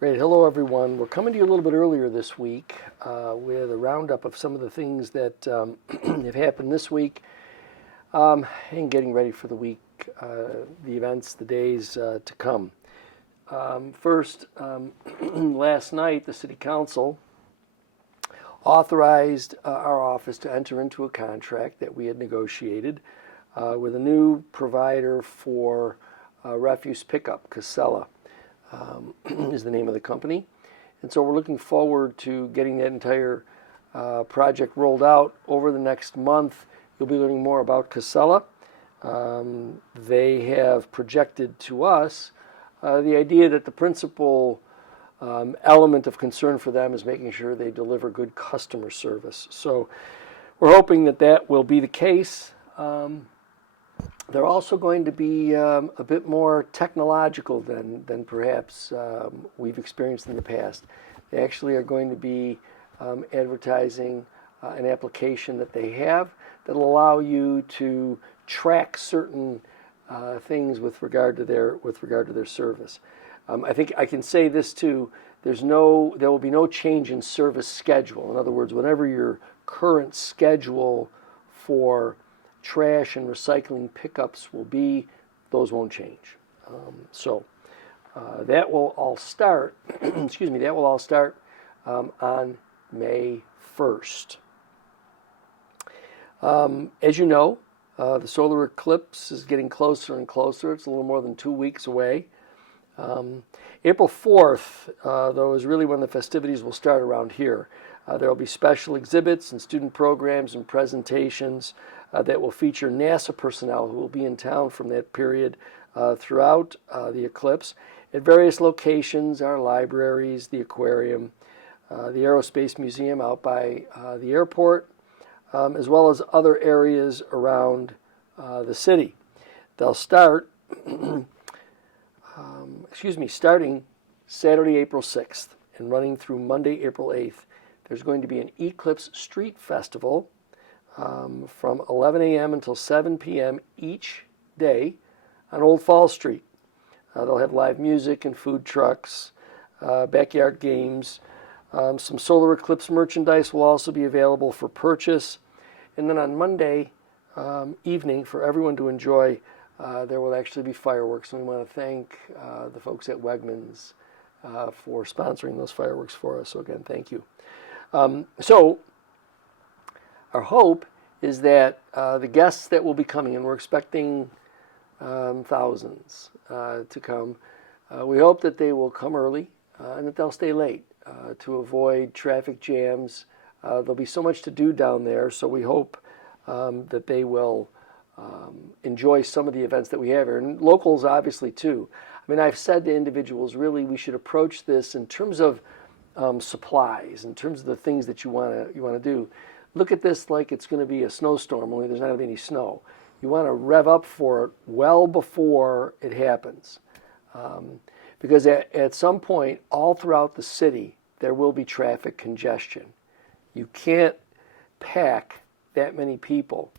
Great. Hello, everyone. We're coming to you a little bit earlier this week with a roundup of some of the things that have happened this week and getting ready for the week, the events, the days to come. First, last night, the City Council authorized our office to enter into a contract that we had negotiated with a new provider for refuse pickup, Casella. Is the name of the company. And so we're looking forward to getting that entire project rolled out over the next month. You'll be learning more about Casella. They have projected to us the idea that the principal element of concern for them is making sure they deliver good customer service. So we're hoping that that will be the case. They're also going to be a bit more technological than perhaps we've experienced in the past. They actually are going to be advertising an application that they have that'll allow you to track certain things with regard to their service. I think I can say this too. There will be no change in service schedule. In other words, whenever your current schedule for trash and recycling pickups will be, those won't change. So that will all start. Excuse me. That will all start on May 1st. As you know, the solar eclipse is getting closer and closer. It's a little more than 2 weeks away. April 4th, though, is really when the festivities will start around here. There will be special exhibits and student programs and presentations that will feature NASA personnel who will be in town from that period throughout the eclipse at various locations, our libraries, the aquarium, the Aerospace Museum out by the airport, as well as other areas around the city. They'll start, starting Saturday, April 6th and running through Monday, April 8th. There's going to be an Eclipse Street Festival from 11 a.m. until 7 p.m. each day on Old Fall Street. They'll have live music and food trucks, backyard games. Some solar eclipse merchandise will also be available for purchase. And then on Monday evening, for everyone to enjoy, there will actually be fireworks. And we want to thank the folks at Wegmans for sponsoring those fireworks for us. So again, thank you. So our hope is that the guests that will be coming, and we're expecting thousands to come, we hope that they will come early and that they'll stay late to avoid traffic jams. There'll be so much to do down there, so we hope that they will enjoy some of the events that we have here, and locals obviously too. I mean, I've said to individuals, really, we should approach this in terms of supplies, in terms of the things that you want to do. Look at this like it's going to be a snowstorm, only there's not going to be any snow. You want to rev up for it well before it happens. Because at some point, all throughout the city, there will be traffic congestion. You can't pack that many people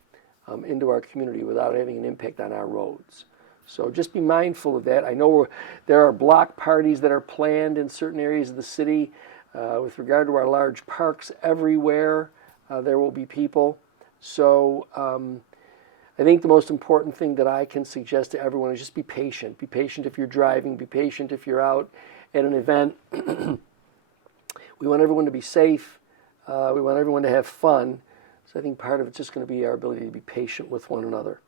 into our community without having an impact on our roads. So just be mindful of that. I know there are block parties that are planned in certain areas of the city. With regard to our large parks everywhere, there will be people. So I think the most important thing that I can suggest to everyone is just be patient. Be patient if you're driving. Be patient if you're out at an event. We want everyone to be safe. We want everyone to have fun. So I think part of it's just going to be our ability to be patient with one another.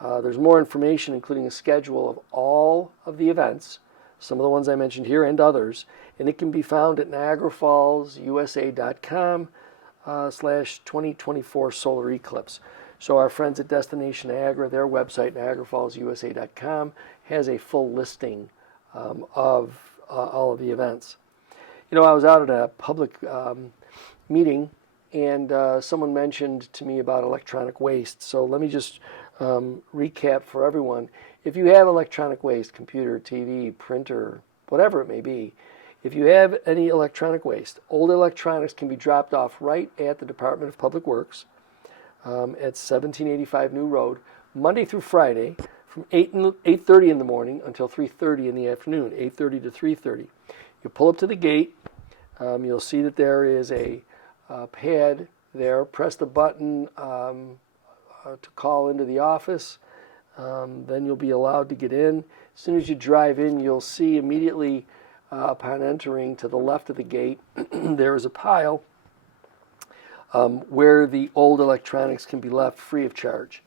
There's more information, including a schedule of all of the events, some of the ones I mentioned here and others, and it can be found at niagarafallsusa.com/2024 solar eclipse. So our friends at Destination Niagara, their website, niagarafallsusa.com, has a full listing of all of the events. You know, I was out at a public meeting, and someone mentioned to me about electronic waste. So let me just recap for everyone. If you have electronic waste, computer, TV, printer, whatever it may be, if you have any electronic waste, old electronics can be dropped off right at the Department of Public Works at 1785 New Road, Monday through Friday, from 8:30 in the morning until 3:30 in the afternoon, 8:30 to 3:30. You pull up to the gate. You'll see that there is a pad there. Press the button to call into the office. Then you'll be allowed to get in. As soon as you drive in, you'll see immediately upon entering to the left of the gate, there is a pile where the old electronics can be left free of charge.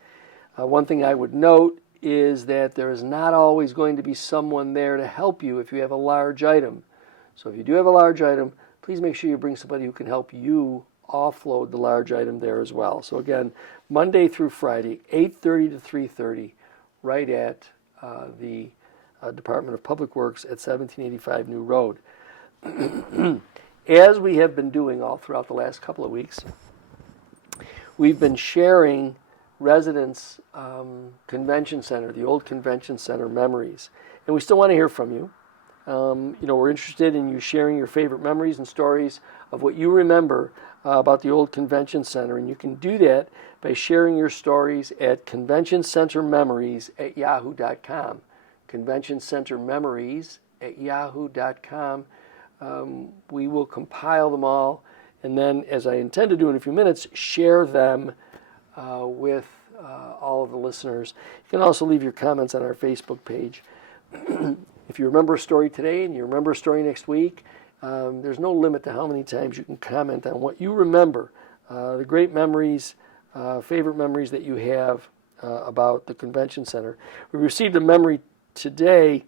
One thing I would note is that there is not always going to be someone there to help you if you have a large item. So if you do have a large item, please make sure you bring somebody who can help you offload the large item there as well. So again, Monday through Friday, 8:30 to 3:30, right at the Department of Public Works at 1785 New Road. As we have been doing all throughout the last couple of weeks, we've been sharing residents' convention center, the old convention center memories. And we still want to hear from you. We're interested in you sharing your favorite memories and stories of what you remember about the old convention center. And you can do that by sharing your stories at conventioncentermemories@yahoo.com. conventioncentermemories@yahoo.com. We will compile them all, and then, as I intend to do in a few minutes, share them with all of the listeners. You can also leave your comments on our Facebook page. If you remember a story today and you remember a story next week, there's no limit to how many times you can comment on what you remember, the great memories, favorite memories that you have about the convention center. We received a memory today.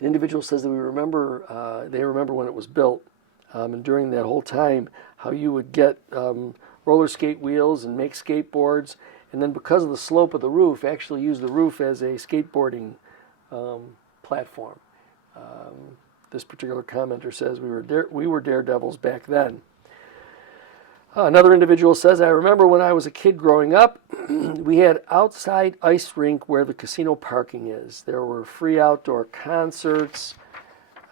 An individual says that they remember when it was built, and during that whole time, how you would get roller skate wheels and make skateboards, and then because of the slope of the roof, actually use the roof as a skateboarding platform. This particular commenter says we were daredevils back then. Another individual says, I remember when I was a kid growing up, we had outside ice rink where the casino parking is. There were free outdoor concerts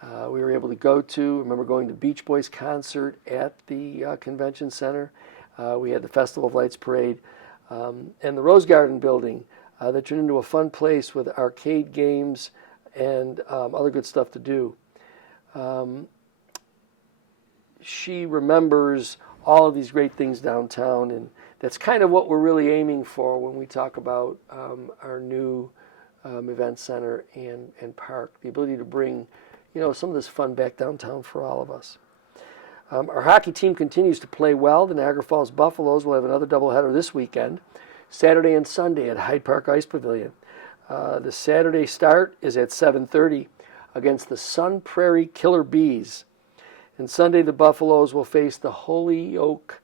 we were able to go to. I remember going to Beach Boys concert at the convention center. We had the Festival of Lights parade, and the Rose Garden building that turned into a fun place with arcade games and other good stuff to do. She remembers all of these great things downtown, and that's kind of what we're really aiming for when we talk about our new event center and park, the ability to bring some of this fun back downtown for all of us. Our hockey team continues to play well. The Niagara Falls Buffaloes will have another doubleheader this weekend, Saturday and Sunday at Hyde Park Ice Pavilion. The Saturday start is at 7:30 against the Sun Prairie Killer Bees. And Sunday, the Buffaloes will face the Holyoke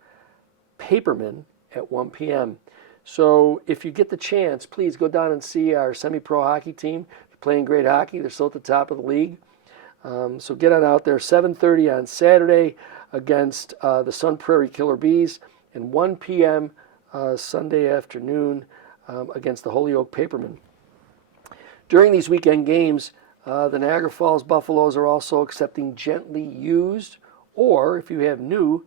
Papermen at 1 p.m. So if you get the chance, please go down and see our semi-pro hockey team. They're playing great hockey. They're still at the top of the league. So get on out there. 7:30 on Saturday against the Sun Prairie Killer Bees, and 1 p.m. Sunday afternoon against the Holyoke Papermen. During these weekend games, the Niagara Falls Buffaloes are also accepting gently used, or if you have new,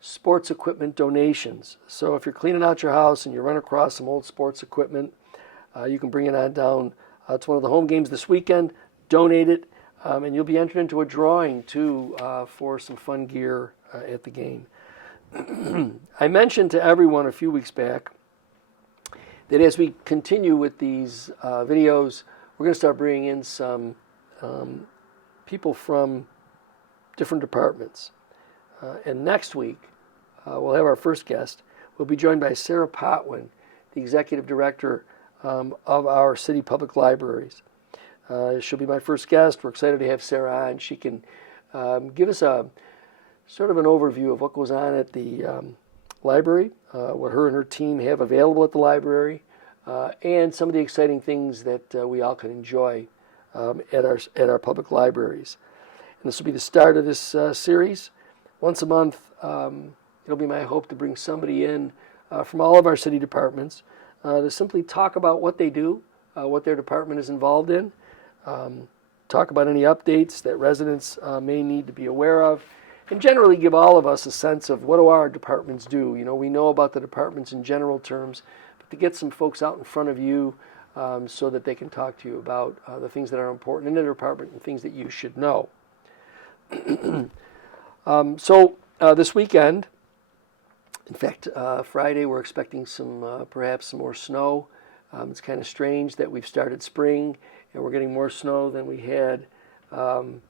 sports equipment donations. So if you're cleaning out your house and you run across some old sports equipment, you can bring it on down to one of the home games this weekend, donate it, and you'll be entered into a drawing too for some fun gear at the game. I mentioned to everyone a few weeks back that as we continue with these videos, we're going to start bringing in some people from different departments. And next week, we'll have our first guest. We'll be joined by Sarah Potwin, the Executive Director of our City Public Libraries. She'll be my first guest. We're excited to have Sarah on. She can give us a sort of an overview of what goes on at the library, what her and her team have available at the library, and some of the exciting things that we all can enjoy at our public libraries. And this will be the start of this series. Once a month, it'll be my hope to bring somebody in from all of our city departments to simply talk about what they do, what their department is involved in, talk about any updates that residents may need to be aware of, and generally give all of us a sense of what do our departments do. We know about the departments in general terms, but to get some folks out in front of you so that they can talk to you about the things that are important in their department and things that you should know. This weekend, in fact, Friday, we're expecting perhaps some more snow. It's kind of strange that we've started spring and we're getting more snow than we had all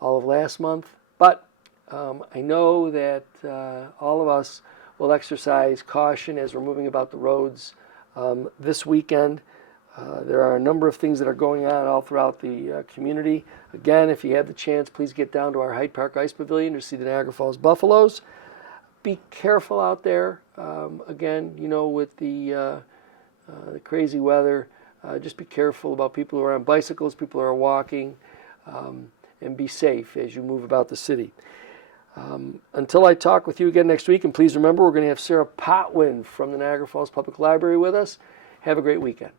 of last month. But I know that all of us will exercise caution as we're moving about the roads this weekend. There are a number of things that are going on all throughout the community. Again, if you have the chance, please get down to our Hyde Park Ice Pavilion to see the Niagara Falls Buffaloes. Be careful out there. Again, with the crazy weather, just be careful about people who are on bicycles, people who are walking, and be safe as you move about the city. Until I talk with you again next week, and please remember, we're going to have Sarah Potwin from the Niagara Falls Public Library with us. Have a great weekend.